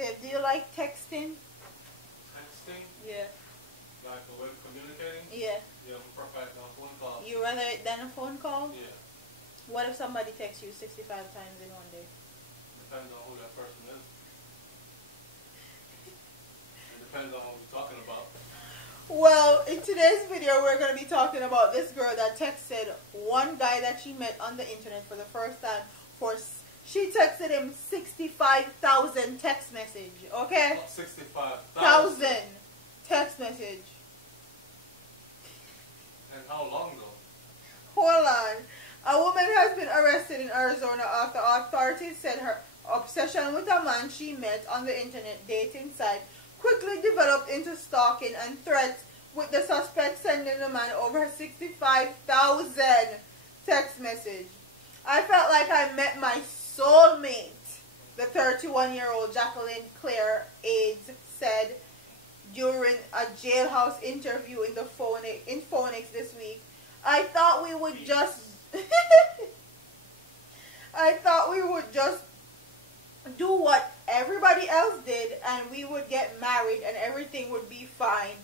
Babe, do you like texting? Texting? Yeah. Like a way of communicating? Yeah. Yeah, I prefer it than a phone call. You rather it than a phone call? Yeah. What if somebody texts you 65 times in one day? Depends on who that person is. It depends on what we're talking about. Well, in today's video, we're going to be talking about this girl that texted one guy that she met on the internet for the first time. She texted him 65,000 text message, okay? 65,000 text message. And how long though? Hold on. A woman has been arrested in Arizona after authorities said her obsession with a man she met on the internet dating site quickly developed into stalking and threats, with the suspect sending the man over 65,000 text message. I felt like I met my soulmate, the 31-year-old Jacqueline Claire Aids said during a jailhouse interview in Phoenix this week. I thought we would just do what everybody else did and we would get married and everything would be fine.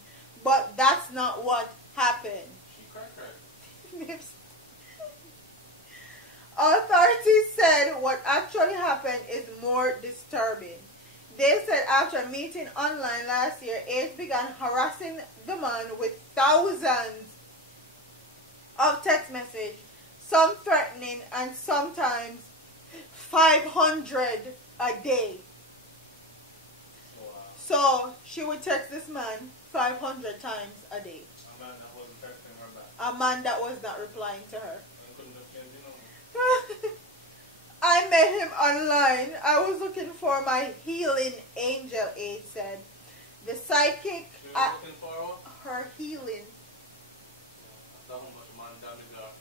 But that's not what happened. She cracked. Authorities said what actually happened is more disturbing. They said after meeting online last year, Aids began harassing the man with thousands of text messages, some threatening and sometimes 500 a day. Wow. So she would text this man 500 times a day. A man that wasn't texting her back. A man that was not replying to her. I couldn't have changed the number. I met him online. I was looking for my healing angel, Aid said. The psychic She was looking for what? her healing. Yeah, that's how much man damage are.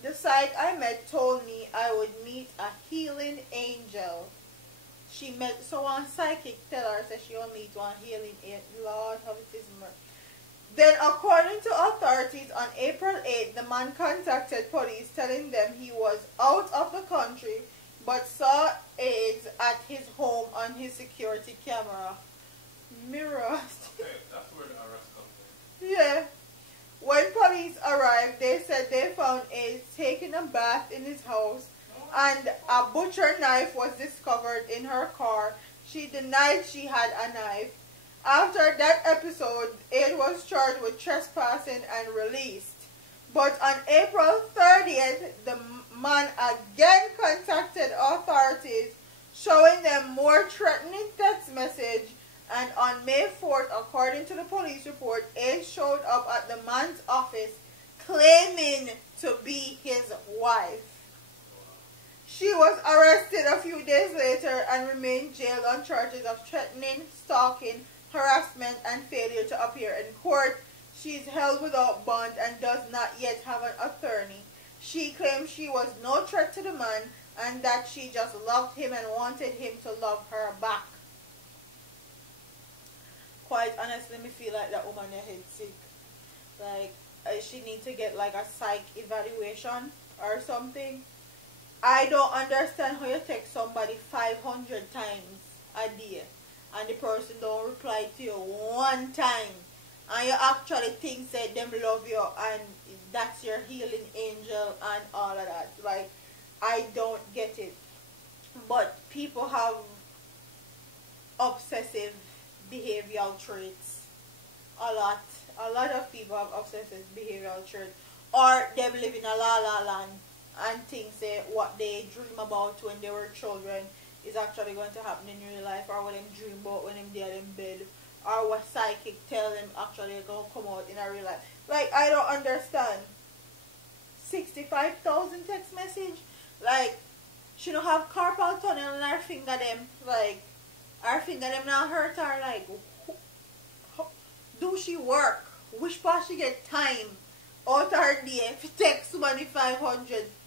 The psych I met told me I would meet a healing angel. She met someone psychic tell her that she will meet one healing angel. Lord have his mercy. Then, according to authorities, on April 8th, the man contacted police telling them he was out of the country but saw Aids at his home on his security camera. Mirrors. Okay, that's where the arrest comes in. Yeah. When police arrived, they said they found Aids taking a bath in his house and a butcher knife was discovered in her car. She denied she had a knife. After that episode, Aid was charged with trespassing and released. But on April 30th, the man again contacted authorities, showing them more threatening text message. And on May 4th, according to the police report, Aid showed up at the man's office claiming to be his wife. She was arrested a few days later and remained jailed on charges of threatening, stalking, harassment, and failure to appear in court. She is held without bond and does not yet have an attorney. She claims she was no threat to the man and that she just loved him and wanted him to love her back. Quite honestly, me feel like that woman is head sick. Like, she need to get like a psych evaluation or something. I don't understand how you text somebody 500 times a day and the person don't reply to you one time and you actually think that them love you and that's your healing angel and all of that. Like, I don't get it. But people have obsessive behavioral traits. A lot of people have obsessive behavioral traits, or they live in a la land and think that what they dream about when they were children is actually going to happen in real life, or what them dream about when they're in bed, or what psychic tell them actually going to come out in a real life. Like, I don't understand. 65,000 text message? Like, she don't have carpal tunnel in her finger them. Like, her finger them not hurt her. Like, do she work? Which part she get time out of her day if it takes somebody 500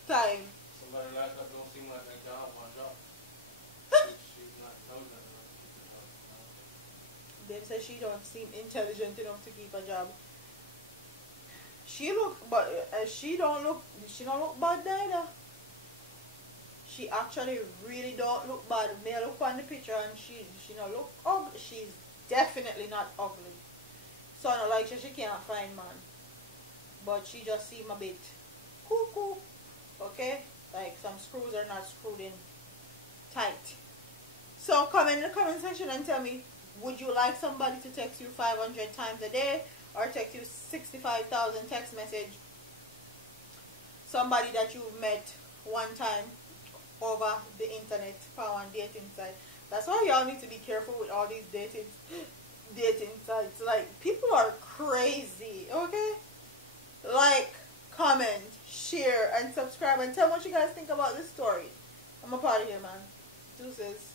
times? Somebody like that don't seem like they can have one job. She's not intelligent enough to keep a job. They say she don't seem intelligent enough to keep a job. She don't look bad neither. she actually really don't look bad. Me look on the picture and she don't look ugly. She's definitely not ugly. So not like she can't find man. But she just seem a bit cuckoo. Okay? Like some screws are not screwed in tight. So comment in the comment section and tell me, would you like somebody to text you 500 times a day or text you 65,000 text message? Somebody that you've met one time over the internet for one dating site. That's why y'all need to be careful with all these dating sites. Like, people are crazy, okay? Like, comment, share, and subscribe, and tell me what you guys think about this story. I'm a part of here, man. Deuces.